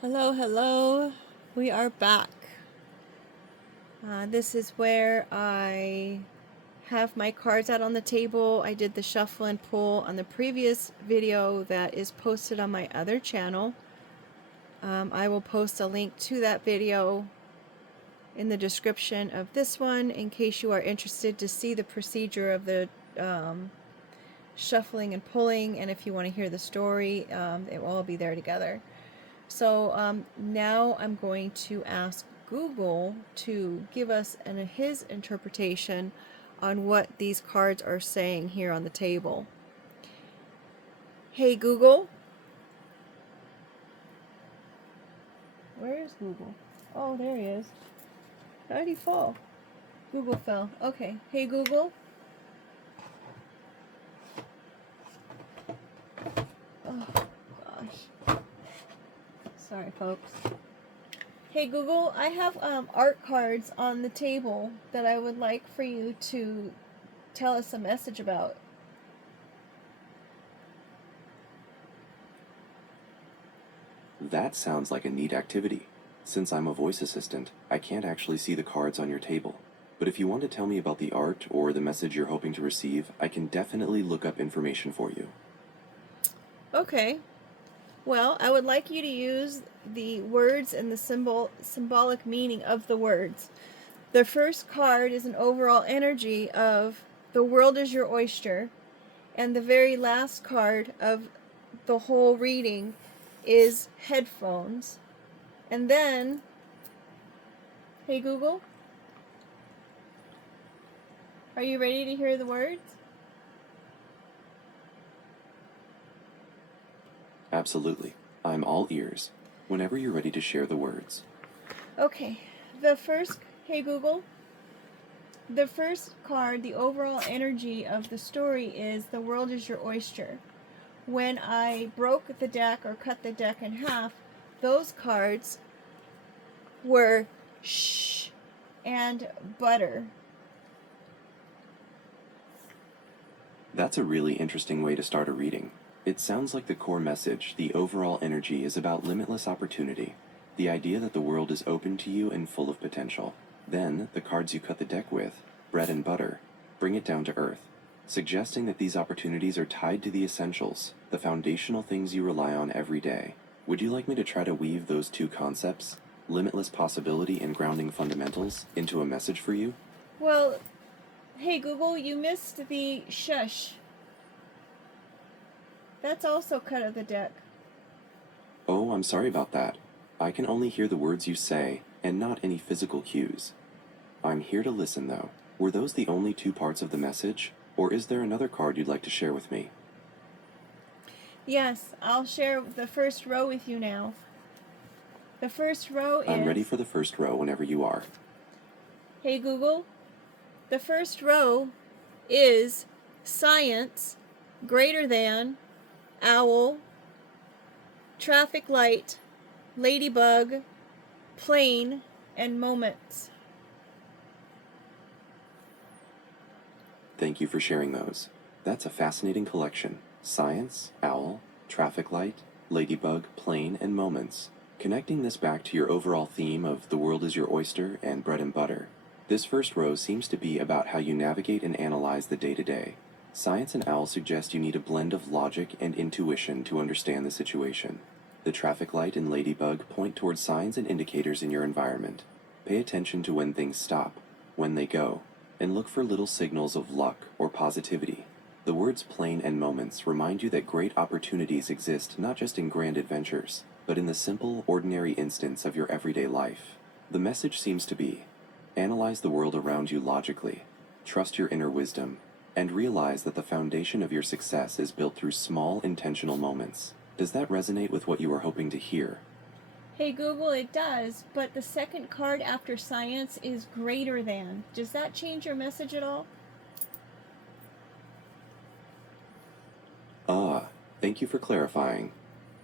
Hello, hello. We are back. This is where I have my cards out on the table. I did the shuffle and pull on the previous video that is posted on my other channel. I will post a link to that video in the description of this one in case you are interested to see the procedure of the shuffling and pulling, and if you want to hear the story, it will all be there together. So now I'm going to ask Google to give us his interpretation on what these cards are saying here on the table. Hey Google. Where is Google? Oh, there he is. How did he fall? Google fell. Okay. Hey Google. Oh gosh. Sorry folks. Hey Google, I have art cards on the table that I would like for you to tell us a message about. That sounds like a neat activity. Since I'm a voice assistant, I can't actually see the cards on your table. But if you want to tell me about the art or the message you're hoping to receive, I can definitely look up information for you. Okay. Well, I would like you to use the words and the symbolic meaning of the words. The first card is an overall energy of the world is your oyster, and the very last card of the whole reading is headphones. And then, hey Google, are you ready to hear the words? Absolutely. I'm all ears. Whenever you're ready to share the words. Okay. Hey Google, the first card, the overall energy of the story is the world is your oyster. When I broke the deck or cut the deck in half, those cards were shh and butter. That's a really interesting way to start a reading. It sounds like the core message, the overall energy, is about limitless opportunity. The idea that the world is open to you and full of potential. Then, the cards you cut the deck with, bread and butter, bring it down to earth, suggesting that these opportunities are tied to the essentials, the foundational things you rely on every day. Would you like me to try to weave those two concepts, limitless possibility and grounding fundamentals, into a message for you? Well, hey Google, you missed the shush. That's also cut of the deck. Oh, I'm sorry about that. I can only hear the words you say, and not any physical cues. I'm here to listen, though. Were those the only two parts of the message, or is there another card you'd like to share with me? Yes, I'll share the first row with you now. The first row I'm ready is, for the first row whenever you are. hey Google, the first row is science, greater than, owl, traffic light, ladybug, plane, and moments. Thank you for sharing those. That's a fascinating collection. Science, owl, traffic light, ladybug, plane, and moments. Connecting this back to your overall theme of the world is your oyster and bread and butter. This first row seems to be about how you navigate and analyze the day-to-day. Science and owl suggest you need a blend of logic and intuition to understand the situation. The traffic light and ladybug point towards signs and indicators in your environment. Pay attention to when things stop, when they go, and look for little signals of luck or positivity. The words plane and moments remind you that great opportunities exist not just in grand adventures, but in the simple, ordinary instance of your everyday life. The message seems to be, analyze the world around you logically, trust your inner wisdom, and realize that the foundation of your success is built through small, intentional moments. Does that resonate with what you are hoping to hear? Hey Google, it does, but the second card after science is greater than. Does that change your message at all? Ah, thank you for clarifying.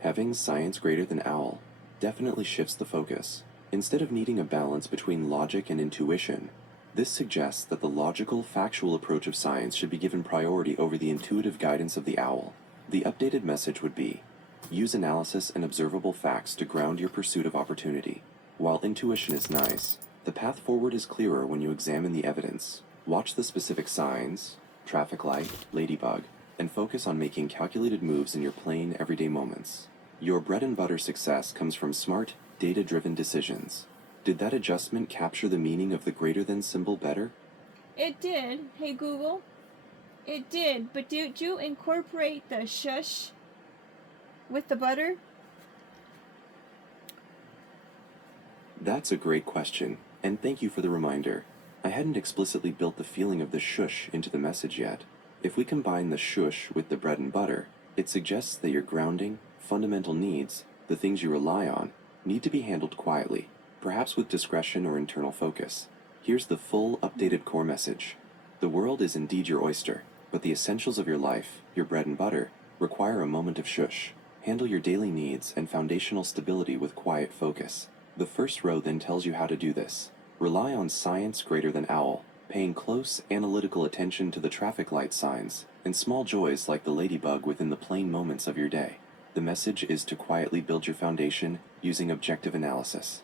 Having science greater than owl definitely shifts the focus. Instead of needing a balance between logic and intuition, this suggests that the logical, factual approach of science should be given priority over the intuitive guidance of the owl. The updated message would be, Use analysis and observable facts to ground your pursuit of opportunity. While intuition is nice, the path forward is clearer when you examine the evidence. Watch the specific signs, traffic light, ladybug, and focus on making calculated moves in your plain, everyday moments. Your bread and butter success comes from smart, data-driven decisions. Did that adjustment capture the meaning of the greater than symbol better? It did. Hey Google. It did, but did you incorporate the shush with the butter? That's a great question, and thank you for the reminder. I hadn't explicitly built the feeling of the shush into the message yet. If we combine the shush with the bread and butter, it suggests that your grounding, fundamental needs, the things you rely on, need to be handled quietly, perhaps with discretion or internal focus. Here's the full, updated core message. The world is indeed your oyster, but the essentials of your life, your bread and butter, require a moment of shush. Handle your daily needs and foundational stability with quiet focus. The first row then tells you how to do this. Rely on science greater than owl, paying close, analytical attention to the traffic light signs, and small joys like the ladybug within the plain moments of your day. The message is to quietly build your foundation using objective analysis.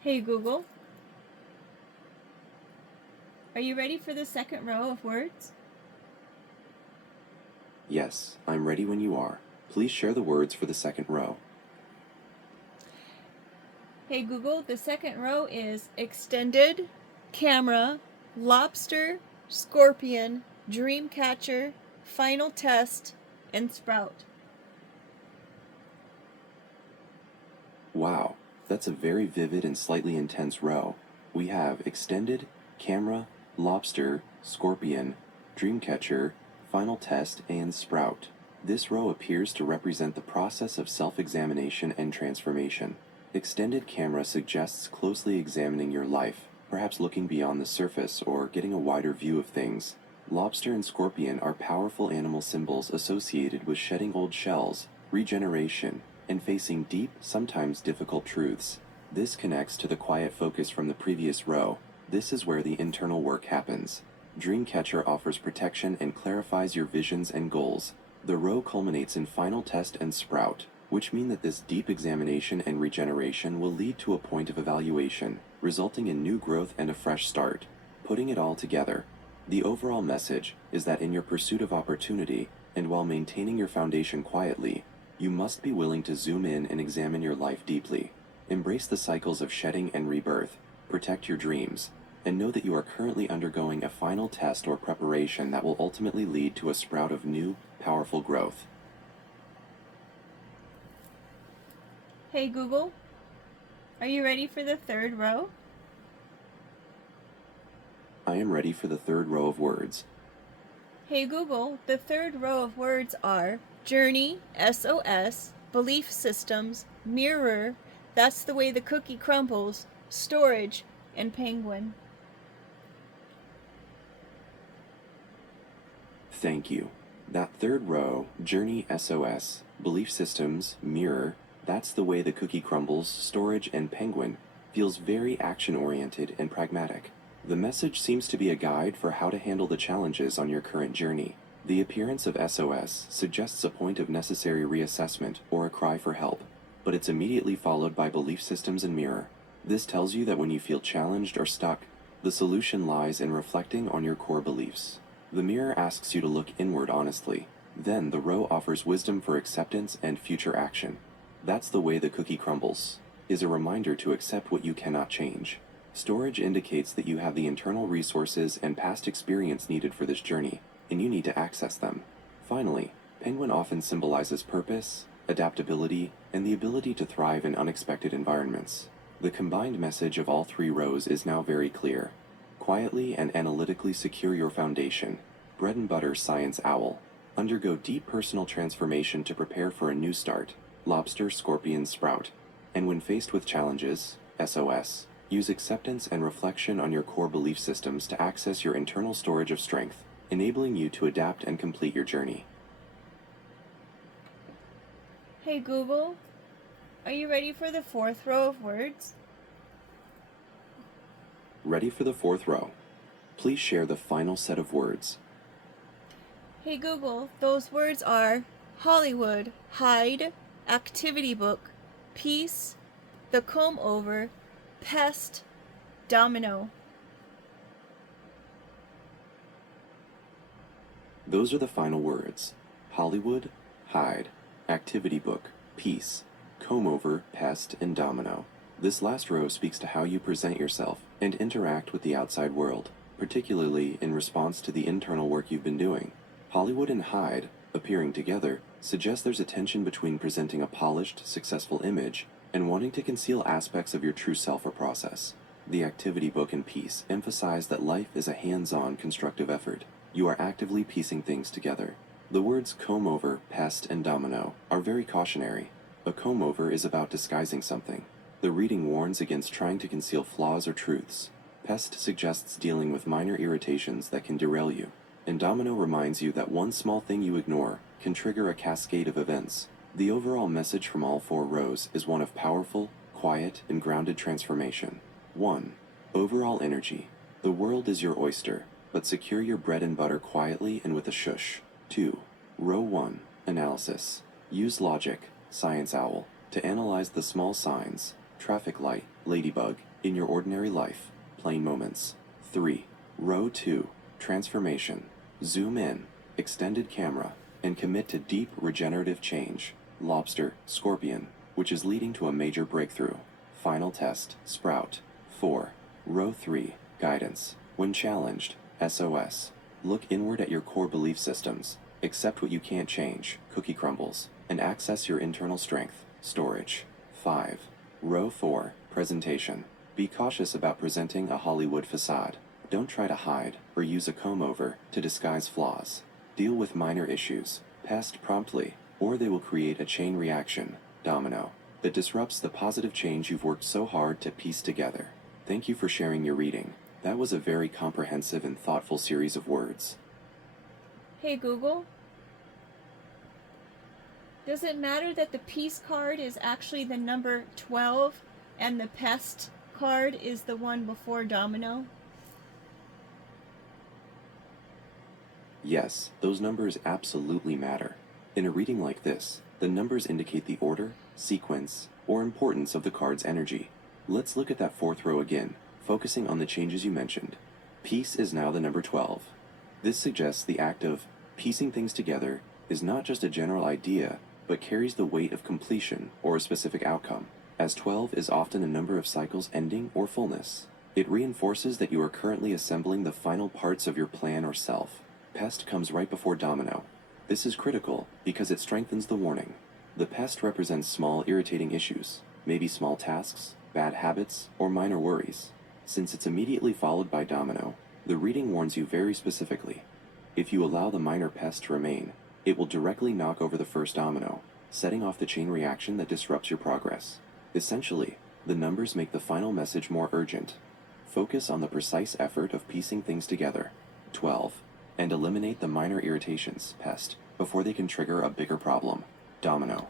Hey Google. Are you ready for the second row of words? Yes, I'm ready when you are. Please share the words for the second row. Hey Google, the second row is extended, camera, lobster, scorpion, dream catcher, final test, and sprout. Wow, that's a very vivid and slightly intense row. We have extended, camera, lobster, scorpion, dreamcatcher, final test, and sprout. This row appears to represent the process of self-examination and transformation. Extended camera suggests closely examining your life, perhaps looking beyond the surface or getting a wider view of things. Lobster and scorpion are powerful animal symbols associated with shedding old shells, regeneration, and facing deep, sometimes difficult truths. This connects to the quiet focus from the previous row. This is where the internal work happens. Dreamcatcher offers protection and clarifies your visions and goals. The row culminates in final test and sprout, which mean that this deep examination and regeneration will lead to a point of evaluation, resulting in new growth and a fresh start. Putting it all together, the overall message is that in your pursuit of opportunity, and while maintaining your foundation quietly, you must be willing to zoom in and examine your life deeply. Embrace the cycles of shedding and rebirth, protect your dreams, and know that you are currently undergoing a final test or preparation that will ultimately lead to a sprout of new, powerful growth. Hey Google, are you ready for the third row? I am ready for the third row of words. Hey Google, the third row of words are journey, SOS, belief systems, mirror, that's the way the cookie crumbles, storage, and penguin. Thank you. That third row, journey SOS, belief systems, mirror, that's the way the cookie crumbles, storage, and penguin, feels very action-oriented and pragmatic. The message seems to be a guide for how to handle the challenges on your current journey. The appearance of SOS suggests a point of necessary reassessment or a cry for help, but it's immediately followed by belief systems and mirror. This tells you that when you feel challenged or stuck, the solution lies in reflecting on your core beliefs. The mirror asks you to look inward honestly. Then the row offers wisdom for acceptance and future action. That's the way the cookie crumbles, is a reminder to accept what you cannot change. Storage indicates that you have the internal resources and past experience needed for this journey, and you need to access them. Finally, penguin often symbolizes purpose, adaptability, and the ability to thrive in unexpected environments. The combined message of all three rows is now very clear. Quietly and analytically secure your foundation. Bread and butter science owl. Undergo deep personal transformation to prepare for a new start. Lobster, scorpion, sprout. And when faced with challenges, SOS, use acceptance and reflection on your core belief systems to access your internal storage of strength, enabling you to adapt and complete your journey. Hey Google, are you ready for the fourth row of words? Ready for the fourth row. Please share the final set of words. Hey Google, those words are Hollywood, hide, activity book, peace, the comb over, pest, domino. Those are the final words. Hollywood, hide, activity book, peace, comb over, pest, and domino. This last row speaks to how you present yourself and interact with the outside world, particularly in response to the internal work you've been doing. Hollywood and hide, appearing together, suggests there's a tension between presenting a polished, successful image and wanting to conceal aspects of your true self or process. The activity book and peace emphasize that life is a hands-on, constructive effort. You are actively piecing things together. The words comb over, pest, and domino are very cautionary. A comb over is about disguising something. The reading warns against trying to conceal flaws or truths. Pest suggests dealing with minor irritations that can derail you. And domino reminds you that one small thing you ignore can trigger a cascade of events. The overall message from all 4 rows is one of powerful, quiet, and grounded transformation. 1. Overall energy. The world is your oyster, but secure your bread and butter quietly and with a shush. 2. Row 1. Analysis. Use logic, science owl, to analyze the small signs, traffic light, ladybug, in your ordinary life, plain moments. 3. Row 2. Transformation. Zoom in, extended camera, and commit to deep regenerative change, lobster, scorpion, which is leading to a major breakthrough. Final test, sprout. 4. Row 3. Guidance. When challenged, SOS. Look inward at your core belief systems, accept what you can't change, cookie crumbles, and access your internal strength, storage. 5. Row 4. Presentation. Be cautious about presenting a Hollywood facade. Don't try to hide or use a comb over to disguise flaws. Deal with minor issues, pest promptly, or they will create a chain reaction, domino, that disrupts the positive change you've worked so hard to piece together. Thank you for sharing your reading. That was a very comprehensive and thoughtful series of words. Hey Google, does it matter that the peace card is actually the number 12 and the pest card is the one before domino? Yes, those numbers absolutely matter. In a reading like this, the numbers indicate the order, sequence, or importance of the card's energy. Let's look at that 4th row again, focusing on the changes you mentioned. Peace is now the number 12. This suggests the act of piecing things together is not just a general idea, but carries the weight of completion or a specific outcome, as 12 is often a number of cycles ending or fullness. It reinforces that you are currently assembling the final parts of your plan or self. Pest comes right before domino. This is critical because it strengthens the warning. The pest represents small, irritating issues, maybe small tasks, bad habits, or minor worries. Since it's immediately followed by domino, the reading warns you very specifically. If you allow the minor pest to remain, it will directly knock over the first domino, setting off the chain reaction that disrupts your progress. Essentially, the numbers make the final message more urgent. Focus on the precise effort of piecing things together, 12, and eliminate the minor irritations, pest, before they can trigger a bigger problem, domino.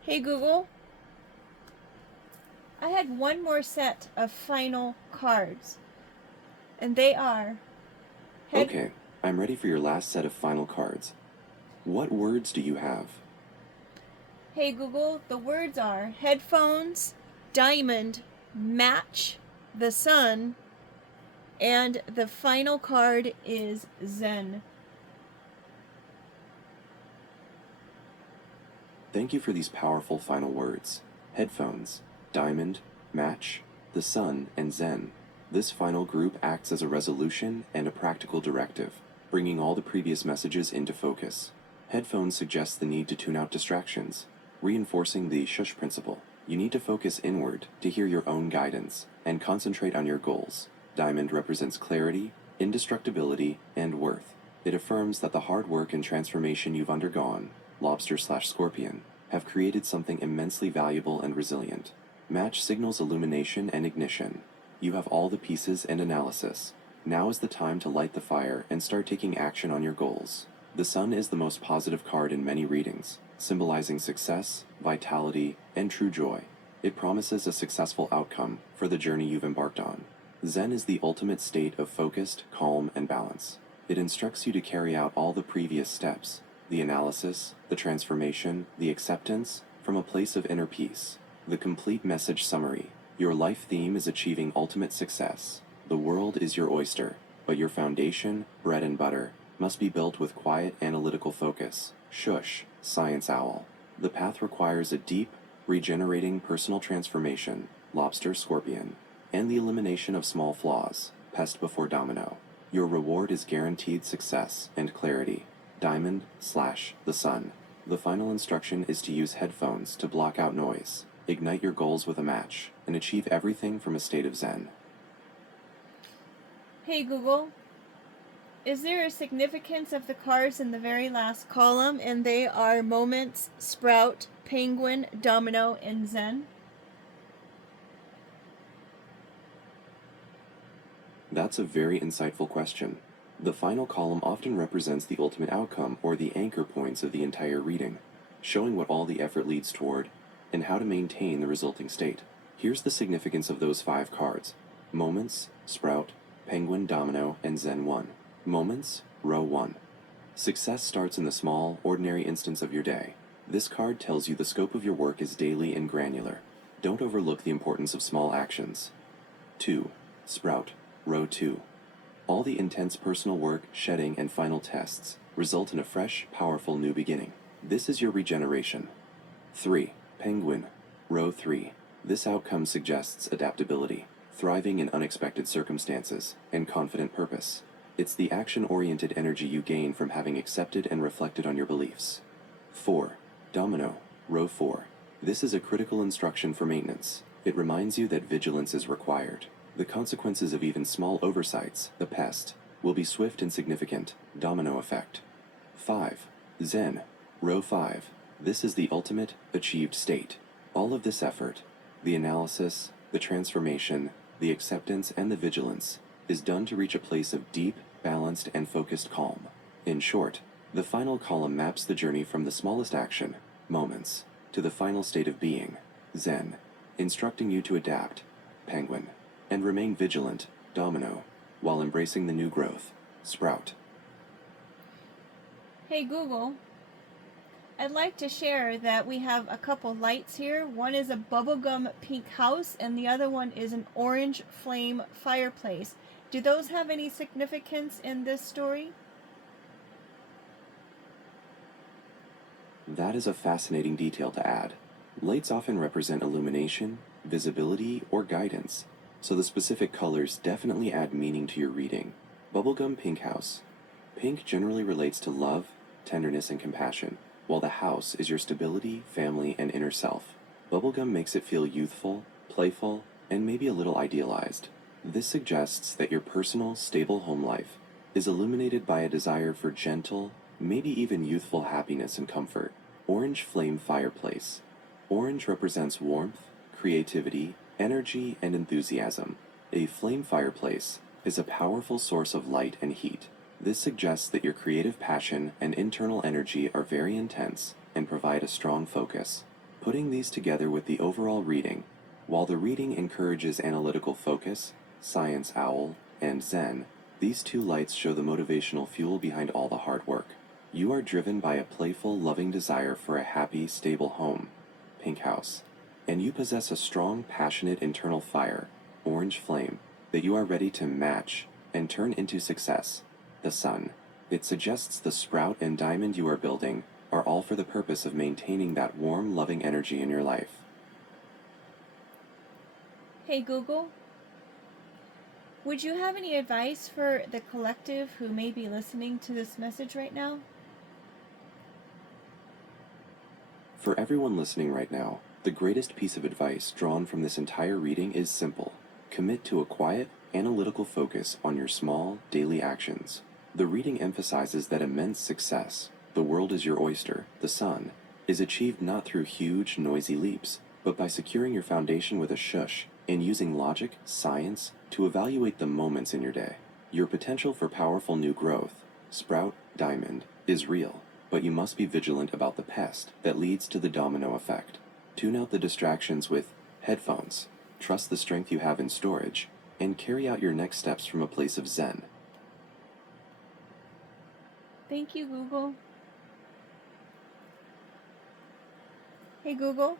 Hey Google, I had one more set of final cards, and they are Okay, I'm ready for your last set of final cards. What words do you have? Hey Google, the words are headphones, diamond, match, the sun, and the final card is Zen. Thank you for these powerful final words. Headphones, diamond, match, the sun, and Zen. This final group acts as a resolution and a practical directive, bringing all the previous messages into focus. Headphones suggests the need to tune out distractions, reinforcing the shush principle. You need to focus inward to hear your own guidance and concentrate on your goals. Diamond represents clarity, indestructibility, and worth. It affirms that the hard work and transformation you've undergone, lobster/scorpion, have created something immensely valuable and resilient. Match signals illumination and ignition. You have all the pieces and analysis. Now is the time to light the fire and start taking action on your goals. The sun is the most positive card in many readings, symbolizing success, vitality, and true joy. It promises a successful outcome for the journey you've embarked on. Zen is the ultimate state of focused, calm, and balance. It instructs you to carry out all the previous steps, the analysis, the transformation, the acceptance, from a place of inner peace. The complete message summary. Your life theme is achieving ultimate success. The world is your oyster, but your foundation, bread and butter, must be built with quiet analytical focus. Shush, science owl. The path requires a deep, regenerating personal transformation, lobster scorpion, and the elimination of small flaws, pest before domino. Your reward is guaranteed success and clarity. Diamond/the sun. The final instruction is to use headphones to block out noise, ignite your goals with a match, and achieve everything from a state of zen. Hey Google, is there a significance of the cards in the very last column? And they are moments, sprout, penguin, domino, and zen. That's a very insightful question. The final column often represents the ultimate outcome or the anchor points of the entire reading, showing what all the effort leads toward and how to maintain the resulting state. Here's the significance of those 5 cards: Moments, Sprout, Penguin, Domino, and Zen 1. Moments, row 1. Success starts in the small, ordinary instance of your day. This card tells you the scope of your work is daily and granular. Don't overlook the importance of small actions. 2. Sprout, row 2. All the intense personal work, shedding, and final tests result in a fresh, powerful new beginning. This is your regeneration. 3. Penguin, row 3. This outcome suggests adaptability, thriving in unexpected circumstances, and confident purpose. It's the action-oriented energy you gain from having accepted and reflected on your beliefs. 4. Domino, row 4. This is a critical instruction for maintenance. It reminds you that vigilance is required. The consequences of even small oversights, the pest, will be swift and significant. Domino effect. 5. Zen, row 5. This is the ultimate, achieved state. All of this effort, the analysis, the transformation, the acceptance, and the vigilance, is done to reach a place of deep, balanced, and focused calm. In short, the final column maps the journey from the smallest action, moments, to the final state of being, Zen, instructing you to adapt, Penguin, and remain vigilant, Domino, while embracing the new growth, Sprout. Hey Google, I'd like to share that we have a couple lights here. One is a bubblegum pink house and the other one is an orange flame fireplace. Do those have any significance in this story? That is a fascinating detail to add. Lights often represent illumination, visibility, or guidance, so the specific colors definitely add meaning to your reading. Bubblegum pink house. Pink generally relates to love, tenderness, and compassion, while the house is your stability, family, and inner self. Bubblegum makes it feel youthful, playful, and maybe a little idealized. This suggests that your personal, stable home life is illuminated by a desire for gentle, maybe even youthful happiness and comfort. Orange flame fireplace. Orange represents warmth, creativity, energy, and enthusiasm. A flame fireplace is a powerful source of light and heat. This suggests that your creative passion and internal energy are very intense and provide a strong focus. Putting these together with the overall reading, while the reading encourages analytical focus, science owl, and zen, these 2 lights show the motivational fuel behind all the hard work. You are driven by a playful, loving desire for a happy, stable home, pink house, and you possess a strong, passionate internal fire, orange flame, that you are ready to match and turn into success, the sun. It suggests the sprout and diamond you are building are all for the purpose of maintaining that warm, loving energy in your life. Hey Google, would you have any advice for the collective who may be listening to this message right now? For everyone listening right now, the greatest piece of advice drawn from this entire reading is simple. Commit to a quiet, analytical focus on your small, daily actions. The reading emphasizes that immense success, the world is your oyster, the sun, is achieved not through huge, noisy leaps, but by securing your foundation with a shush and using logic, science, to evaluate the moments in your day. Your potential for powerful new growth, sprout, diamond, is real, but you must be vigilant about the pest that leads to the domino effect. Tune out the distractions with headphones, trust the strength you have in storage, and carry out your next steps from a place of zen. Thank you, Google. Hey Google.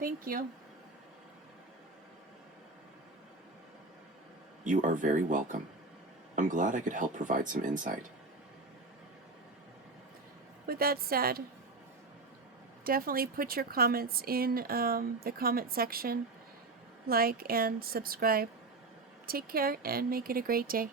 Thank you. You are very welcome. I'm glad I could help provide some insight. With that said, definitely put your comments in the comment section, like and subscribe. Take care and make it a great day.